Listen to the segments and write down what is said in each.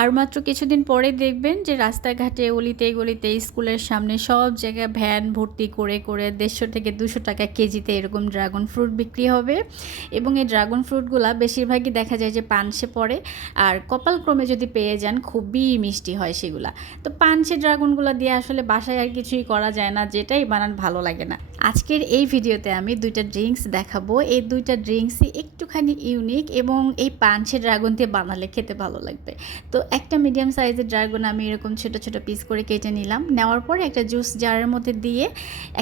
আর মাত্র কিছুদিন পরে দেখবেন যে রাস্তাঘাটে, অলিতে গলিতে, স্কুলের সামনে সব জায়গায় ভ্যান ভর্তি করে করে দেড়শো থেকে দুশো টাকা কেজিতে এরকম ড্রাগন ফ্রুট বিক্রি হবে। এবং এই ড্রাগন ফ্রুটগুলা বেশিরভাগই দেখা যায় যে পানসে পড়ে। আর কপালক্রমে যদি পেয়ে যান, খুবই মিষ্টি হয় সেগুলা। তো পানসে ড্রাগনগুলো দিয়ে আসলে বাসায় আর কিছুই করা যায় না, যেটাই বানান ভালো লাগে না। আজকের এই ভিডিওতে আমি দুইটা ড্রিঙ্কস দেখাবো। এই দুইটা ড্রিঙ্কসই একটুখানি ইউনিক এবং এই পানসে ড্রাগন দিয়ে বানালে খেতে ভালো লাগবে। তো একটা মিডিয়াম সাইজের ড্রাগন আমি এরকম ছোট ছোট পিস করে কেটে নিলাম। নেওয়ার পরে একটা জুস জারের মধ্যে দিয়ে,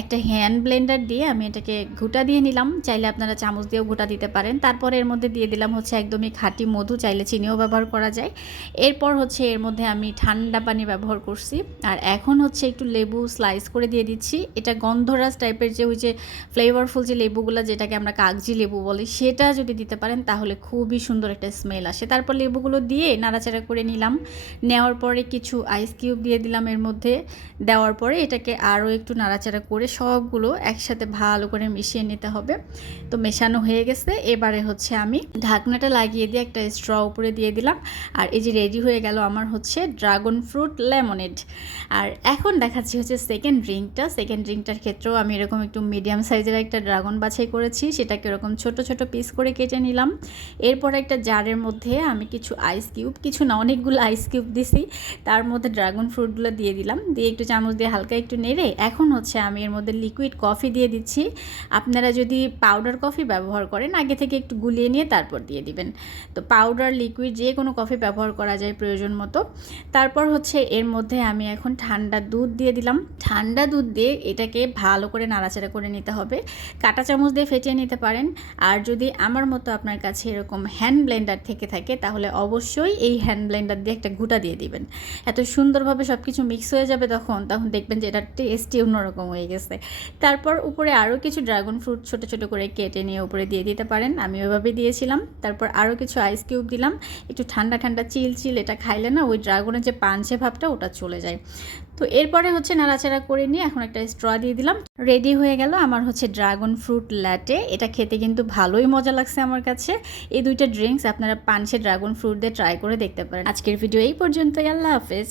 একটা হ্যান্ড ব্লেন্ডার দিয়ে আমি এটাকে ঘুটা দিয়ে নিলাম। চাইলে আপনারা চামচ দিয়েও ঘুটা দিতে পারেন। তারপরে এর মধ্যে দিয়ে দিলাম হচ্ছে একদমই খাঁটি মধু, চাইলে চিনিও ব্যবহার করা যায়। এরপর হচ্ছে এর মধ্যে আমি ঠান্ডা পানি ব্যবহার করছি। আর এখন হচ্ছে একটু লেবু স্লাইস করে দিয়ে দিচ্ছি। এটা গন্ধরাজ টাইপের যে ওই যে ফ্লেভারফুল যে লেবুগুলো, যেটাকে আমরা কাগজি লেবু বলি, সেটা যদি দিতে পারেন, তাহলে খুবই সুন্দর একটা স্মেল আসে। তারপর লেবুগুলো দিয়ে নাড়াচাড়া করে নিলাম। নেওয়ার পরে কিছু আইস কিউব দিয়ে দিলাম এর মধ্যে। দেওয়ার পরে এটাকে আরও একটু নাড়াচাড়া করে সবগুলো একসাথে ভালো করে মিশিয়ে নিতে হবে। তো মেশানো হয়ে গেছে। এবারে হচ্ছে আমি ঢাকনাটা লাগিয়ে দিয়ে একটা স্ট্র উপরে দিয়ে দিলাম। আর এই যে রেডি হয়ে গেল আমার হচ্ছে ড্রাগন ফ্রুট লেমনেড আর এখন দেখাচ্ছি হচ্ছে সেকেন্ড ড্রিঙ্কটা সেকেন্ড ড্রিঙ্কটার ক্ষেত্রেও আমি এরকম একটু মিডিয়াম সাইজের একটা ড্রাগন বাছাই করেছি। সেটাকে এরকম ছোট ছোট পিস করে কেটে নিলাম। এরপর একটা জারের মধ্যে আমি কিছু আইস কিউব কিছু না অনেকগুলো আইস কিউব দিছি। তার মধ্যে ড্রাগন ফ্রুটগুলো দিয়ে দিলাম। দিয়ে একটু চামচ দিয়ে হালকা একটু নেড়ে এখন হচ্ছে আমি এর মধ্যে লিকুইড কফি দিয়ে দিচ্ছি। আপনারা যদি পাউডার কফি ব্যবহার করেন, আগে থেকে একটু গুলিয়ে নিয়ে তারপর দিয়ে দিবেন। তো পাউডার লিকুইড যে কোনো কফি ব্যবহার করা যায় প্রয়োজন মতো। তারপর হচ্ছে এর মধ্যে আমি এখন ঠান্ডা দুধ দিয়ে দিলাম। ঠান্ডা দুধ দিয়ে এটাকে ভালো করে নাড়াচাড়া করে নিতে হবে। কাঁটা চামচ দিয়ে ফেটিয়ে নিতে পারেন। আর যদি আমার মতো আপনার কাছে এরকম হ্যান্ড ব্লেন্ডার থেকে থাকে, তাহলে অবশ্যই এই হ্যান্ড ব্লেন্ডার দিয়ে একটা ঘুটা দিয়ে দিবেন। এত সুন্দরভাবে সব কিছু মিক্স হয়ে যাবে তখন তখন দেখবেন যে এটার টেস্টই অন্যরকম হয়ে গেছে। তারপর উপরে আরও কিছু ড্রাগন ফ্রুট ছোটো ছোটো করে কেটে নিয়ে উপরে দিয়ে দিতে পারেন। আমি ওইভাবে দিয়েছিলাম। তারপর আরও কিছু আইস কিউব দিলাম। একটু ঠান্ডা ঠান্ডা চিল চিল এটা খাইলে না ওই ড্রাগনের যে পাঞ্চে ভাবটা ওটা চলে যায়। তো এরপরে হচ্ছে নাড়াচাড়া করে নিয়ে এখন একটা স্ট্র দিয়ে দিলাম। রেডি হয়ে গেল আমার হচ্ছে ড্রাগন ফ্রুট ল্যাটে এটা খেতে কিন্তু ভালোই মজা লাগছে আমার কাছে। এই দুইটা ড্রিঙ্কস আপনারা পানসে ড্রাগন ফ্রুট দিয়ে ট্রাই করে দেখতে পারেন। আজকের ভিডিও এই পর্যন্তই। আল্লাহ হাফেজ।